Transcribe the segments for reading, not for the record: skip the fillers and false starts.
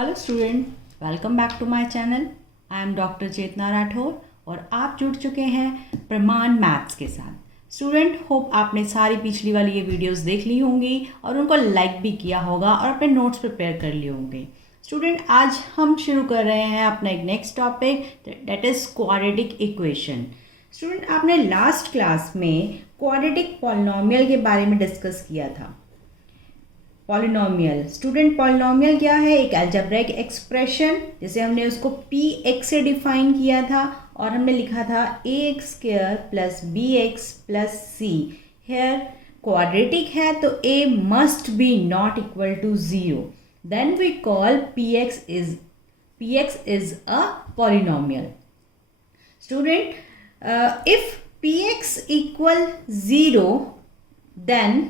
Hello student, welcome back to my channel. I am doctor Chetna Rathore और आप जुड़ चुके हैं प्रमाण मैथ्स के साथ। स्टूडेंट, होप आपने सारी पिछली वाली ये वीडियोस देख ली होंगी और उनको लाइक भी किया होगा और अपने नोट्स प्रिपेयर कर लिए होंगे। स्टूडेंट, आज हम शुरू कर रहे हैं अपना एक next topic, that is quadratic equation. Student, आपने लास्ट क्लास में क्वाड्रेटिक पॉलिनोमियल के बारे में डिस्कस किया था। पॉलिनोमियल स्टूडेंट, पॉलिनोमियल क्या है? एक अलजेब्रिक एक्सप्रेशन, जैसे हमने उसको पी एक्स से डिफाइन किया था और हमने लिखा था a x square plus b x plus c. Here quadratic है तो a must be not equal to 0, then we call p x is a polynomial. Student, if px equal 0, then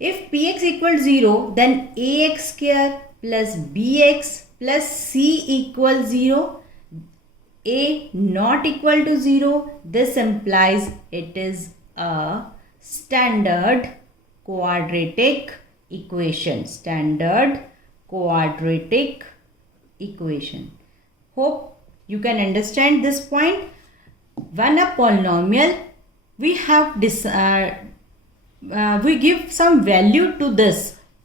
if px equal 0, then ax square plus bx plus c equal 0. A not equal to 0. This implies it is a standard quadratic equation. Standard quadratic equation. Hope you can understand this point. When a polynomial, we have we give some value to this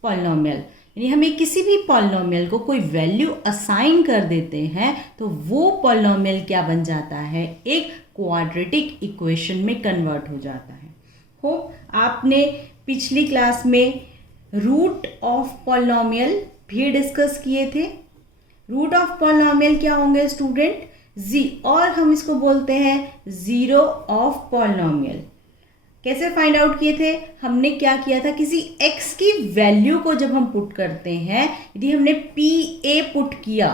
polynomial, यानी हमें किसी भी polynomial को कोई value assign कर देते हैं तो वो पॉलिनोमियल क्या बन जाता है? एक क्वाड्रेटिक इक्वेशन में कन्वर्ट हो जाता है। होप आपने पिछली क्लास में रूट ऑफ पॉलिनोमियल भी डिस्कस किए थे। रूट ऑफ पॉलिनोमियल क्या होंगे स्टूडेंट? और हम इसको बोलते हैं जीरो ऑफ पॉलिनोमियल। कैसे फाइंड आउट किए थे? हमने क्या किया था, किसी x की वैल्यू को जब हम पुट करते हैं, यदि हमने पी ए पुट किया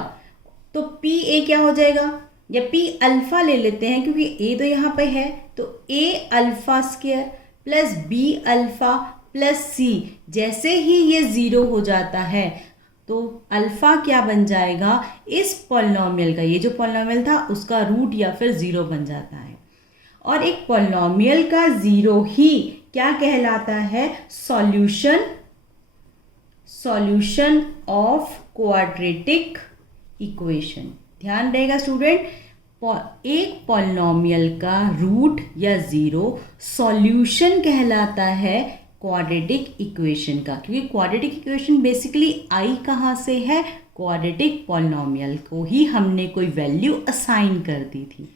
तो पी ए क्या हो जाएगा, या पी अल्फा ले लेते हैं क्योंकि ए तो यहाँ पे है, तो a alpha square plus b alpha plus c. जैसे ही ये 0 हो जाता है तो अल्फा क्या बन जाएगा? इस पॉलिनोमियल का, ये जो पॉलिनोमियल था उसका रूट या फिर 0 बन जाता है। और एक पॉलिनोमियल का 0 ही क्या कहलाता है? Solution of quadratic equation. ध्यान रहेगा स्टूडेंट, एक पॉलिनोमियल का रूट या 0 सॉल्यूशन कहलाता है क्वाड्रेटिक इक्वेशन का, क्योंकि क्वाड्रेटिक इक्वेशन बेसिकली आई कहाँ से है? क्वाड्रेटिक पॉलिनोमियल को ही हमने कोई वैल्यू असाइन कर दी थी।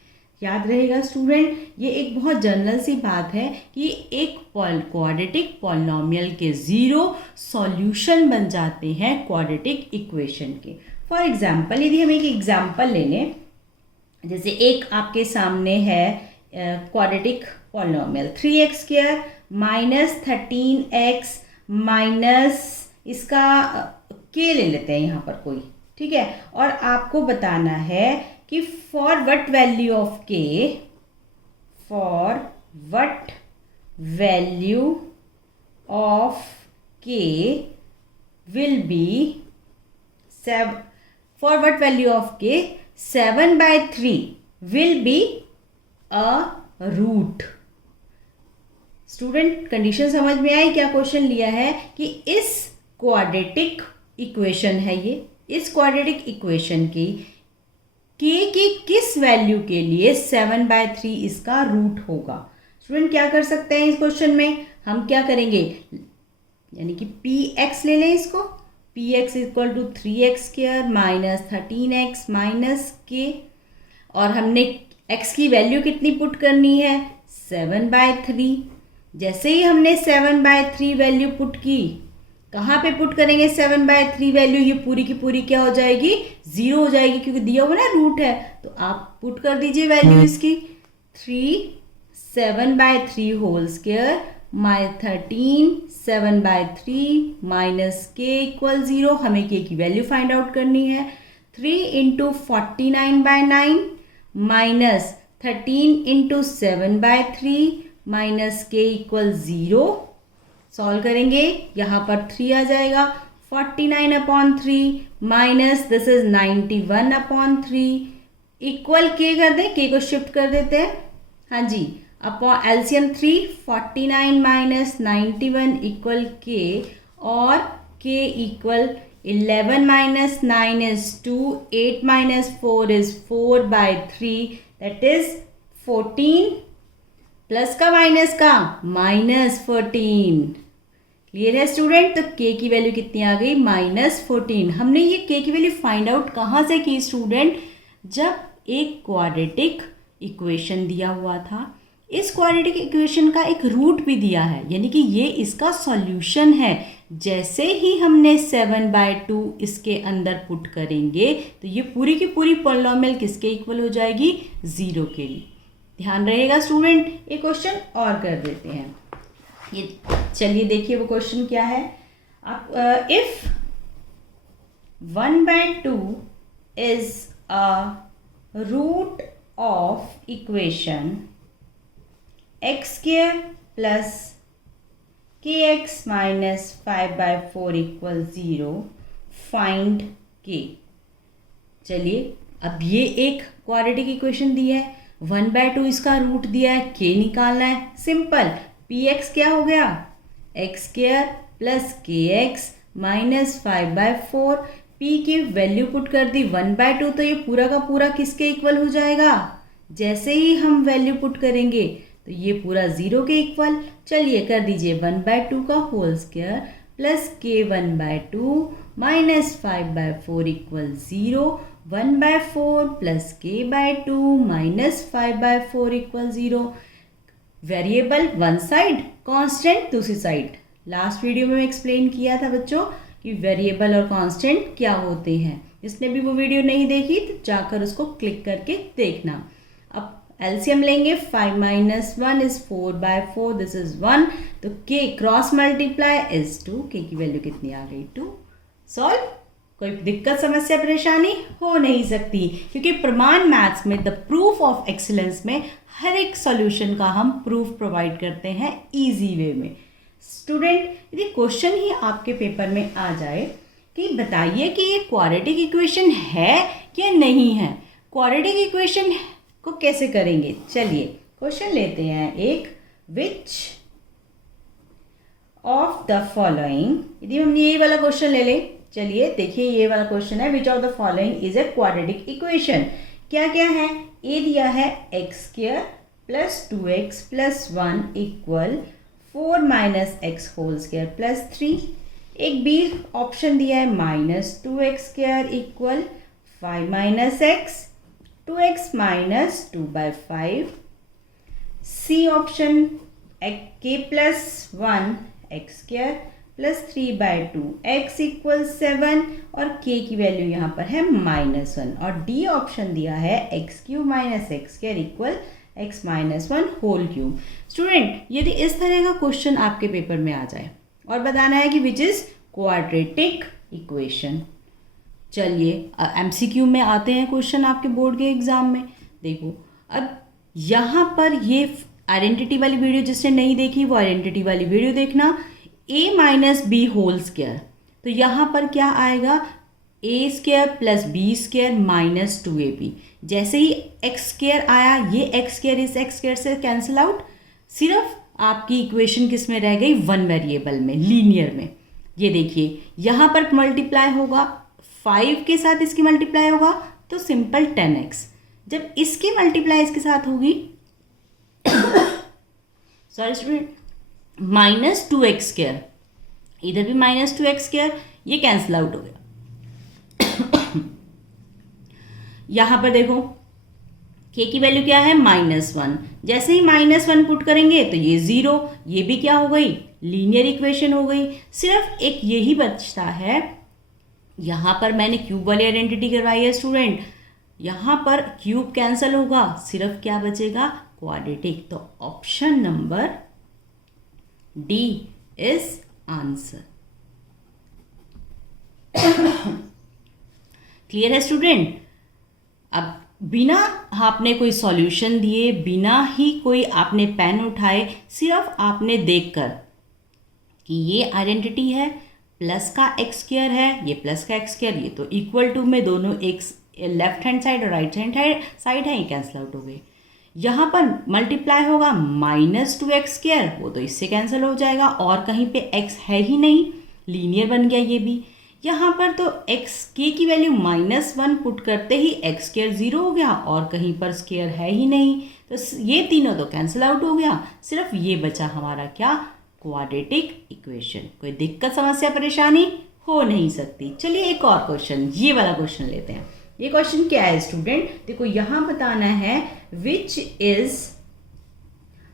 याद रहेगा स्टूडेंट, ये एक बहुत जनरल सी बात है कि एक क्वाड्रेटिक पॉलिनोमियल के 0 सॉल्यूशन बन जाते हैं क्वाड्रेटिक इक्वेशन के। फॉर एग्जांपल, यदि हम एक एग्जांपल ले लें, जैसे एक आपके सामने है quadratic polynomial 3x square minus 13x minus इसका k ले लेते हैं यहाँ पर कोई, ठीक है, और आपको बताना है कि for what value of k, for what value of k will be for what value of k 7/3 will be a root. Student, condition समझ में आई? क्या क्वेश्चन लिया है कि इस क्वाड्रेटिक इक्वेशन है ये, इस क्वाड्रेटिक इक्वेशन की किस वैल्यू के लिए 7/3 इसका रूट होगा। स्टूडेंट, क्या कर सकते हैं इस क्वेश्चन में? हम क्या करेंगे, यानी कि पी एक्स ले लें इसको, p x equal to 3x square minus 13x minus k, और हमने x की वैल्यू कितनी पुट करनी है? 7/3। जैसे ही हमने 7/3 वैल्यू पुट की, कहाँ पे पुट करेंगे 7/3 वैल्यू? ये पूरी की पूरी क्या हो जाएगी? 0 हो जाएगी, क्योंकि दिया हुआ ना रूट है, तो आप पुट कर दीजिए वैल्यू इसकी। 7/3 होल स्क्वायर माइनस 13 7/3 माइनस के इक्वल 0। हमें के की वैल्यू फाइंड आउट करनी है। 3 इंटू 49/9 माइनस 13 इंटू 7/3 माइनस के इक्वल 0। सॉल्व करेंगे, यहाँ पर 3 आ जाएगा। 49/3 माइनस दिस इज 91/3 इक्वल के कर दें, के को शिफ्ट कर देते हैं, हाँ जी, अपॉन एलसीएम 3, 49 माइनस 91 इक्वल के, और के equal 11 minus 9 is 2, 8 minus 4 is 4 by 3, that is 14, plus का माइनस का -14। क्लियर है स्टूडेंट? तो k की वैल्यू कितनी आ गई? -14। हमने ये k की वैल्यू फाइंड आउट कहाँ से की स्टूडेंट? जब एक क्वाड्रेटिक इक्वेशन दिया हुआ था, इस क्वाड्रेटिक इक्वेशन का एक रूट भी दिया है, यानी कि ये इसका सॉल्यूशन है। जैसे ही हमने 7/2 इसके अंदर पुट करेंगे तो ये पूरी की पूरी पॉलिनॉमियल किसके इक्वल हो जाएगी? 0 के लिए। ध्यान रहेगा स्टूडेंट। एक क्वेश्चन और कर देते हैं। ये चलिए देखिए वो क्वेश्चन क्या है। आप if 1/2 is a root of equation x² plus kx minus 5/4 equal 0, find k। चलिए अब ये एक क्वाड्रेटिक इक्वेशन दी है, 1/2 इसका रूट दिया है, k निकालना है। सिंपल, px क्या हो गया? x² plus kx minus 5/4। p की वैल्यू पुट कर दी 1/2, तो ये पूरा का पूरा किसके इक्वल हो जाएगा? जैसे ही हम वैल्यू पुट करेंगे तो ये पूरा 0 के इक्वल। चलिए कर दीजिए 1/2 का whole square plus k 1/2 minus 5/4 equal 0, 1/4 plus k/2 minus 5/4 equal 0। Variable one side, constant दूसरी साइड। लास्ट वीडियो में एक्सप्लेन किया था बच्चों कि वेरिएबल और कांस्टेंट क्या होते हैं। जिसने भी वो वीडियो नहीं देखी तो जाकर उसको क्लिक करके देखना। अब एलसीएम लेंगे, 5 minus 1 is 4/4, दिस इज 1, तो k cross multiply is 2, k की वैल्यू कितनी आ गई? 2। सॉल्व। कोई दिक्कत समस्या परेशानी हो नहीं सकती, क्योंकि प्रमाण मैथ्स में द प्रूफ ऑफ एक्सीलेंस में हर एक सॉल्यूशन का हम प्रूफ प्रोवाइड करते हैं इजी वे में। स्टूडेंट, यदि क्वेश्चन ही आपके पेपर में आ जाए कि बताइए कि ये क्वाड्रेटिक इक्वेशन है या नहीं है, क्वाड्रेटिक इक्वेशन को कैसे करेंगे? चलिए क्वेश्चन लेते हैं एक। विच ऑफ द फॉलोइंग, यदि हम ये वाला क्वेश्चन ले लें, चलिए देखिए ये वाला क्वेश्चन है, which of the following is a quadratic equation. क्या क्या है? ए दिया है x² plus 2x plus 1 equal 4 minus x whole square plus 3। एक बी ऑप्शन दिया है -2x² equal 5 minus x, 2x minus 2/5। C option k plus 1 x² plus 3/2 x equal 7 और k की वैल्यू यहाँ पर है -1। और डी ऑप्शन दिया है x³ minus x² equal x minus 1 whole cube. Student, यदि इस तरह का क्वेश्चन आपके पेपर में आ जाए और बताना है कि विच इज क्वाड्रेटिक इक्वेशन। चलिए एमसीक्यू में आते हैं क्वेश्चन आपके बोर्ड के एग्जाम में। देखो अब यहाँ पर ये आइडेंटिटी वाली वीडियो जिसने नहीं देखी वो आइडेंटिटी वाली वीडियो देखना। a minus b whole square, तो यहाँ पर क्या आएगा? a² plus b² minus 2ab। जैसे ही x² आया, ये x² इस x² से कैंसिल आउट, सिर्फ आपकी इक्वेशन किस में रह गई? वन वेरिएबल में, लीनियर में। ये देखिए यहाँ पर मल्टीप्लाई होगा, 5 के साथ इसकी मल्टीप्लाई होगा तो सिंपल 10x। जब इसकी मल्टीप्लाई इसके साथ होगी सॉरी स्टूडेंट, -2x², इधर भी -2x², ये कैंसिल आउट हो गया। यहां पर देखो k की वैल्यू क्या है? -1। जैसे ही -1 पुट करेंगे तो ये 0, ये भी क्या हो गई? लीनियर इक्वेशन हो गई। सिर्फ एक यही बचता है, यहाँ पर मैंने क्यूब वाली आइडेंटिटी करवाई है स्टूडेंट, यहाँ पर क्यूब कैंसिल होगा, सिर्फ क्या बचेगा? क्वाड्रेटिक। तो option number D is answer. Clear है स्टूडेंट? अब बिना आपने कोई सॉल्यूशन दिए, बिना ही कोई आपने पेन उठाए, सिर्फ आपने देखकर कि ये आइडेंटिटी है, प्लस का x² है, ये प्लस का x², ये तो इक्वल टू में दोनों एक लेफ्ट हैंड साइड और राइट हैंड साइड है, ये कैंसिल आउट हो गई। यहाँ पर मल्टीप्लाई होगा -2x², वो तो इससे कैंसिल हो जाएगा और कहीं पे x है ही नहीं, लीनियर बन गया ये भी। यहाँ पर तो एक्स के की वैल्यू -1 पुट करते ही एक्स स्क्वायर 0 हो गया और कहीं पर स्क्वायर है ही नहीं, तो ये तीनों तो कैंसिल आउट हो गया, सिर्फ ये बचा हमारा क्या, क्वाड्रेटिक इक्वेशन। कोई दिक्कत समस्या परेशानी हो नहीं सकती। चलिए एक और क्वेश्चन, ये वाला क्वेश्चन लेते हैं। ये क्वेश्चन क्या है स्टूडेंट, देखो यहाँ बताना है which is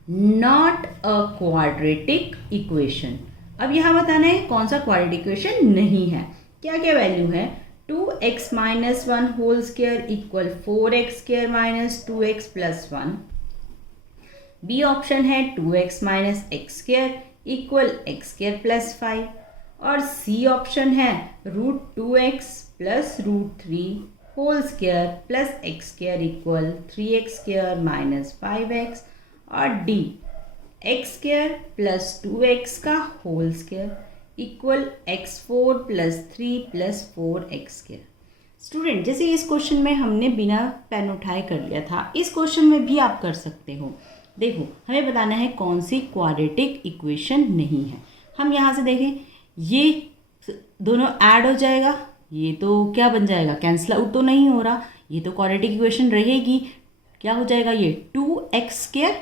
not a quadratic equation. अब यहाँ बताना है कौन सा क्वाड्रेटिक इक्वेशन नहीं है। क्या क्या वैल्यू है, 2x - 1 whole square equal 4x square minus 2x plus 1। B option है 2x - x square equal x square plus 5। और सी ऑप्शन है √2x plus √3 whole square plus x square equal 3x square minus 5x। और D x square plus 2x का whole square equal x4 plus 3 plus 4x square. Student जैसे इस question में हमने बिना pen उठाए कर लिया था, इस क्वेश्चन में भी आप कर सकते हो। देखो हमें बताना है कौन सी क्वाड्रेटिक इक्वेशन नहीं है। हम यहाँ से देखें, ये दोनों ऐड हो जाएगा, ये तो क्या बन जाएगा, कैंसिल आउट तो नहीं हो रहा, ये तो क्वाड्रेटिक इक्वेशन रहेगी। क्या हो जाएगा, ये 2x स्क्वायर,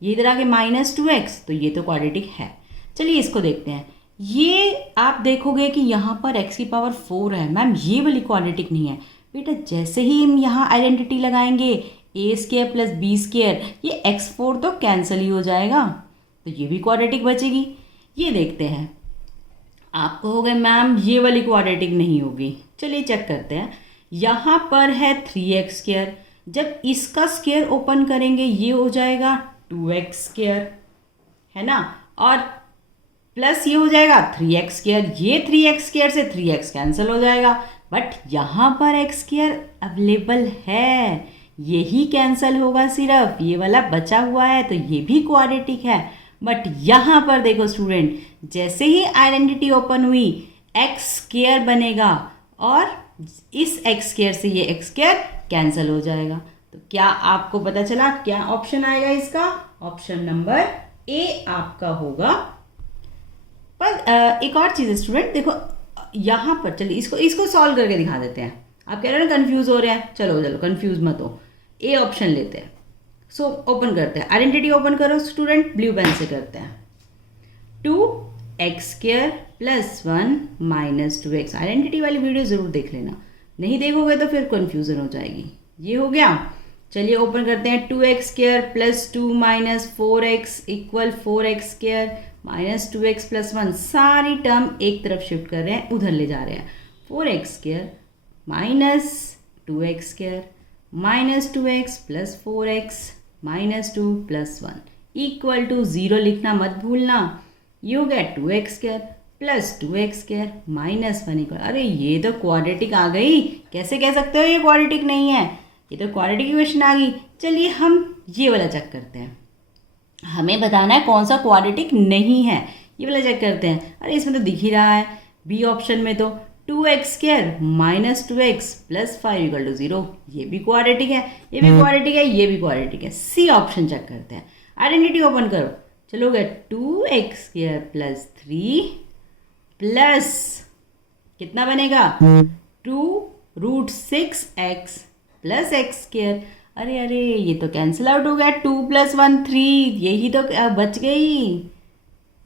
ये इधर आके -2x, तो ये तो क्वाड्रेटिक है। चलिए इसको देखते हैं। ये आप देखोगे कि यहाँ पर x की पावर 4 है, मैम ये वाली क्वाड्रेटिक नहीं है। बेटा जैसे ही हम यहाँ आइडेंटिटी लगाएंगे a square plus b square, ये x4 तो कैंसिल ही हो जाएगा, तो ये भी क्वाड्रेटिक बचेगी। ये देखते हैं, आप कहोगे मैम ये वाली क्वाड्रेटिक नहीं होगी। चलिए चेक करते हैं। यहाँ पर है 3x स्क्वायर, जब इसका स्क्वायर ओपन करेंगे ये हो जाएगा 2x स्क्वायर, है ना, और प्लस ये हो जाएगा 3x स्क्वायर, ये 3x स्क्वायर से 3x कैंसिल हो जाएगा, बट यहाँ पर x स्क्वायर अवेलेबल है, यही कैंसिल होगा, सिर्फ ये वाला बचा हुआ है, तो ये भी क्वाड्रेटिक है। बट यहाँ पर देखो स्टूडेंट, जैसे ही आइडेंटिटी ओपन हुई x स्क्वायर बनेगा और इस x स्क्वायर से ये x स्क्वायर कैंसिल हो जाएगा। तो क्या आपको पता चला क्या ऑप्शन आएगा इसका, ऑप्शन नंबर ए आपका होगा। पर एक और चीज़ है स्टूडेंट, देखो यहाँ पर, चलिए इसको सॉल्व करके दिखा देते हैं। आप कह रहे हो ना कंफ्यूज हो रहे हैं, चलो कंफ्यूज मत हो, ए ऑप्शन लेते हैं। सो ओपन करते हैं, आइडेंटिटी ओपन करो स्टूडेंट, ब्लू पेन से करते हैं। 2x square plus 1 minus 2x, identity वाली वीडियो ज़रूर देख लेना, नहीं देखोगे तो फिर कन्फ्यूज़न हो जाएगी। ये हो गया। चलिए ओपन करते हैं। 2x square plus 2 minus 4x equal 4x square minus 2x plus 1, सारी टर्म एक तरफ शिफ्ट कर रहे हैं, उधर ले जा रहे हैं। 4x square minus 2x square minus 2x plus 4x minus 2 plus 1 equal to 0 लिखना मत भूलना। ये हो गया 2x square plus 2x square minus 1 equal, अरे ये तो क्वाड्रेटिक आ गई, कैसे कह सकते हो ये क्वाड्रेटिक नहीं है, ये तो क्वाड्रेटिक इक्वेशन आ गई। चलिए हम ये वाला चेक करते हैं, हमें बताना है कौन सा क्वाड्रेटिक नहीं है, ये वाला चेक करते हैं। अरे इसमें तो दिख ही रहा है, बी ऑप्शन में तो 2x square minus 2x plus 5 equal to 0, ये भी क्वाड्रेटिक है, ये भी क्वाड्रेटिक है, ये भी क्वाड्रेटिक है। सी ऑप्शन चेक करते हैं, आइडेंटिटी ओपन करो, चलो गया 2x स्क्वायर प्लस 3 प्लस कितना बनेगा 2√6x प्लस x स्क्वायर, अरे ये तो कैंसिल आउट हो गया, 2 + 1 3, यही तो बच गई,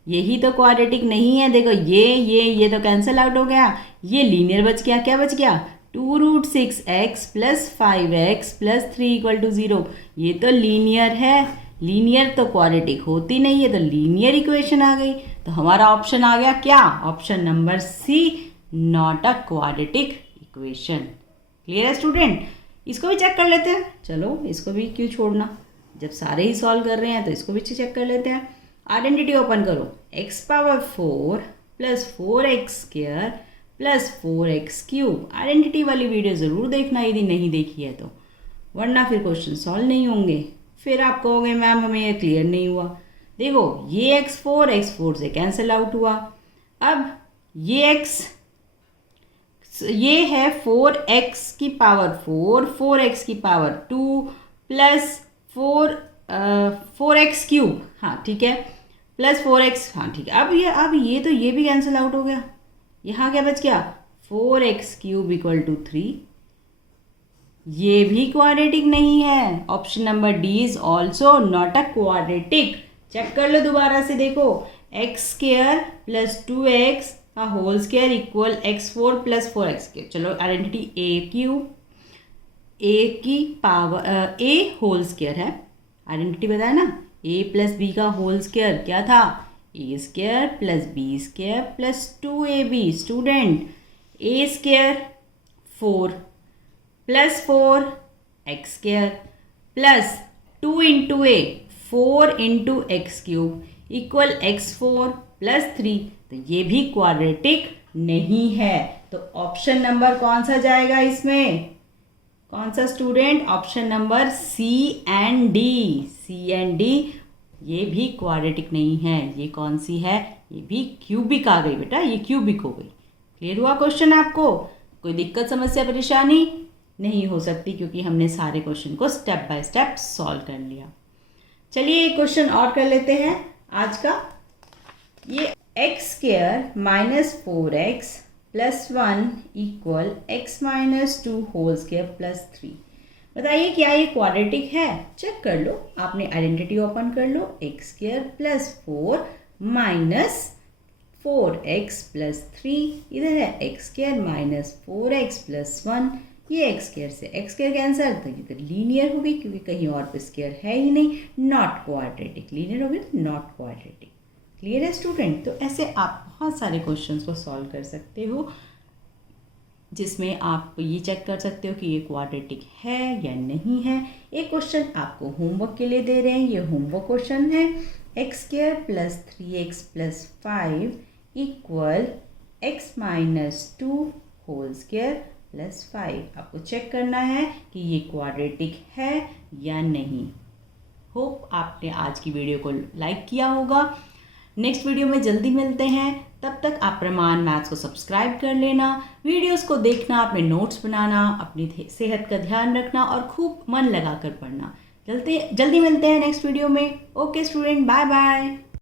यही तो क्वाड्रेटिक नहीं है। देखो ये तो कैंसिल आउट हो गया, ये लीनियर बच गया, क्या बच गया 2√6x plus 5x plus 3 equal to 0, ये तो लीनियर है, लीनियर तो क्वाड्रेटिक होती नहीं है, तो लीनियर इक्वेशन आ गई। तो हमारा ऑप्शन आ गया क्या, option number C, not a quadratic equation. Clear है स्टूडेंट, इसको भी चेक कर लेते हैं। चलो इसको भी क्यों छोड़ना, जब सारे ही सॉल्व कर रहे हैं तो इसको भी चेक कर लेते हैं। आइडेंटिटी ओपन करो, x⁴ plus 4x square plus 4x cube, identity वाली वीडियो ज़रूर देखना यदि नहीं देखी है तो, वरना फिर क्वेश्चन सॉल्व नहीं होंगे, फिर आप कहोगे मैम हमें ये क्लियर नहीं हुआ। देखो ये x4 से कैंसिल आउट हुआ, अब ये x, ये है 4x की पावर 4, 4x की पावर 2 प्लस 4x क्यूब, हाँ ठीक है, प्लस 4x, हाँ ठीक है। अब ये तो ये भी कैंसिल आउट हो गया, यहाँ क्या बच गया 4x³ इक्वल टू 3। ये भी क्वाड्रेटिक नहीं है। Option number D is also not a quadratic. Check कर लो दोबारा से, देखो x² प्लस 2x का whole square equal x4 plus 4x²। चलो आइडेंटिटी a³ a की पावर a होल स्क्वायर है, आइडेंटिटी बताया ना, a प्लस b का होल स्क्वायर क्या था, a² plus b² plus 2ab। Student a² 4 plus 4x² plus 2 into a 4 into x³ equal x4 plus 3। तो ये भी क्वाड्रेटिक नहीं है। तो ऑप्शन नंबर कौन सा जाएगा इसमें, कौन सा student, option number C and D. C and D ये भी क्वाड्रेटिक नहीं है। ये कौन सी है, ये भी क्यूबिक आ गई बेटा, ये क्यूबिक हो गई। क्लियर हुआ क्वेश्चन आपको? कोई दिक्कत समस्या परेशानी नहीं हो सकती क्योंकि हमने सारे क्वेश्चन को स्टेप बाय स्टेप सॉल्व कर लिया। चलिए एक क्वेश्चन और कर लेते हैं आज का। ये x² minus 4x plus 1 equal x minus 2 whole square plus 3। बताइए क्या ये क्वाड्रेटिक है? चेक कर लो, आपने आइडेंटिटी ओपन कर लो, x² plus 4 minus 4x plus 3, इधर है x² माइनस 4x प्लस 1, ये x² से x² कैंसर, तो ये तो लीनियर होगी क्योंकि कहीं और पे स्क्वायर है ही नहीं, नॉट क्वाड्रेटिक। लीनियर होगी तो नॉट क्वाड्रेटिक। क्लियर है स्टूडेंट? तो ऐसे आप बहुत सारे क्वेश्चंस को सॉल्व कर सकते हो जिसमें आप ये चेक कर सकते हो कि ये क्वाड्रेटिक है या नहीं है। एक क्वेश्चन आपको होमवर्क के लिए दे रहे हैं, ये होमवर्क क्वेश्चन है। x² plus 3x plus 5 equal x minus 2 whole square plus 5। आपको चेक करना है कि ये क्वाड्रेटिक है या नहीं। होप आपने आज की वीडियो को लाइक किया होगा। नेक्स्ट वीडियो में जल्दी मिलते हैं, तब तक आप प्रमाण मैथ्स को सब्सक्राइब कर लेना, वीडियोस को देखना, अपने नोट्स बनाना, अपनी सेहत का ध्यान रखना और खूब मन लगाकर पढ़ना। जल्दी मिलते हैं नेक्स्ट वीडियो में। Okay student, bye bye.